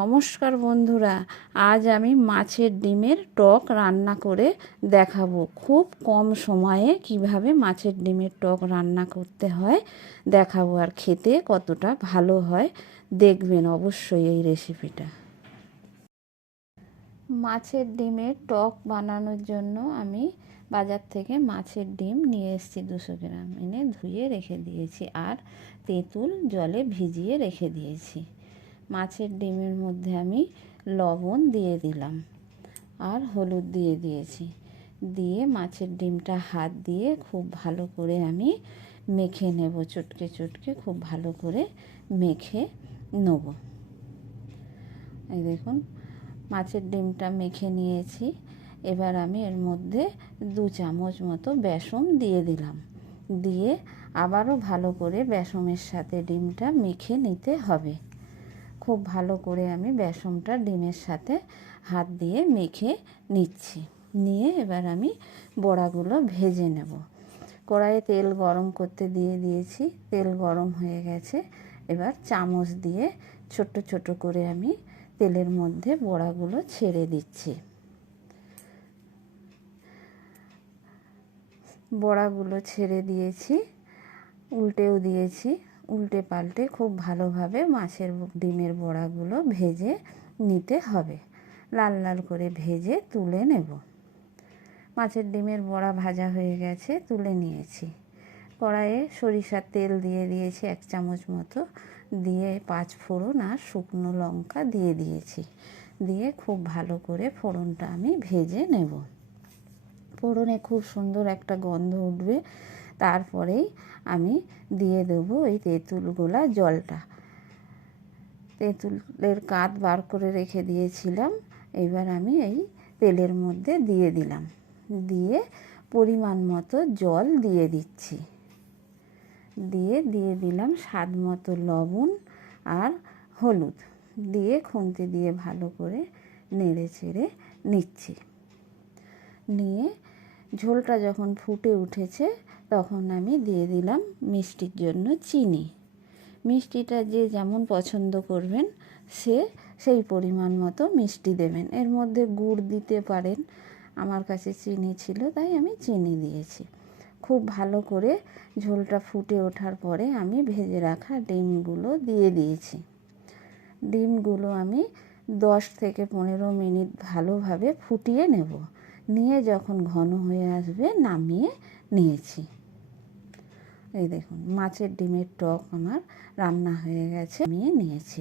নমস্কার বন্ধুরা, আজ আমি মাছের ডিমের টক রান্না করে দেখাবো। খুব কম সময়ে কিভাবে মাছের ডিমের টক রান্না করতে হয় দেখাবো, আর খেতে কতটা ভালো হয় দেখবেন অবশ্যই এই রেসিপিটা। মাছের ডিমের টক বানানোর জন্য আমি বাজার থেকে মাছের ডিম নিয়ে এসেছি 200 গ্রাম, এনে ধুয়ে রেখে দিয়েছি আর তেঁতুল জলে ভিজিয়ে রেখে দিয়েছি। মাছের ডিমের মধ্যে আমি লবণ দিয়ে দিলাম আর হলুদ দিয়ে দিয়েছি। দিয়ে মাছের ডিমটা হাত দিয়ে খুব ভালো করে আমি মেখে নেব, চটকে চটকে খুব ভালো করে মেখে নেব। এই দেখুন মাছের ডিমটা মেখে নিয়েছি। এবার আমি এর মধ্যে 2 চামচ মতো বেসন দিয়ে দিলাম। দিয়ে আবারও ভালো করে বেসনের সাথে ডিমটা মেখে নিতে হবে। খুব ভালো করে আমি বেসনটা ডিমের সাথে হাত দিয়ে মেখে নিচ্ছি। নিয়ে এবার আমি বড়াগুলো ভেজে নেব। কড়াইয়ে তেল গরম করতে দিয়ে দিয়েছি, তেল গরম হয়ে গেছে। এবার চামচ দিয়ে ছোট ছোট করে আমি তেলের মধ্যে বড়াগুলো ছেড়ে দিচ্ছি। বড়াগুলো ছেড়ে দিয়েছি, উল্টেও দিয়েছি। উল্টে পাল্টে খুব ভালোভাবে মাছের ডিমের বড়াগুলো ভেজে নিতে হবে। লাল লাল করে ভেজে তুলে নেব। মাছের ডিমের বড়া ভাজা হয়ে গেছে, তুলে নিয়েছি। কড়াইয়ে সরিষার তেল দিয়ে দিয়েছি 1 চামচ মতো, দিয়ে 5 ফোড়ন আর শুকনো লঙ্কা দিয়ে দিয়েছি। দিয়ে খুব ভালো করে ফোড়নটা আমি ভেজে নেব। ফোড়নে খুব সুন্দর একটা গন্ধ উঠবে, তারপরেই আমি দিয়ে দেবো এই তেঁতুল গোলা জলটা। তেঁতুলের কাঁধ বার করে রেখে দিয়েছিলাম, এবার আমি এই তেলের মধ্যে দিয়ে দিলাম। দিয়ে পরিমাণ মতো জল দিয়ে দিচ্ছি। দিয়ে দিলাম স্বাদ মতো লবণ আর হলুদ। দিয়ে খুন্তি দিয়ে ভালো করে নেড়ে চেড়ে নিচ্ছি। নিয়ে ঝোলটা যখন ফুটে উঠেছে তখন আমি দিয়ে দিলাম মিষ্টির জন্য চিনি। মিষ্টিটা যে যেমন পছন্দ করবেন সেই পরিমাণ মতো মিষ্টি দেবেন। এর মধ্যে গুড় দিতে পারেন, আমার কাছে চিনি ছিল তাই আমি চিনি দিয়েছি। খুব ভালো করে ঝোলটা ফুটে ওঠার পরে আমি ভেজে রাখা ডিমগুলো দিয়ে দিয়েছি। ডিমগুলো আমি 10 থেকে 15 মিনিট ভালোভাবে ফুটিয়ে নেব। নিয়ে যখন ঘন হয়ে আসবে নামিয়ে নিয়েছি। এই দেখুন মাছের ডিমের টক আমার রান্না হয়ে গেছে, নামিয়ে নিয়েছি।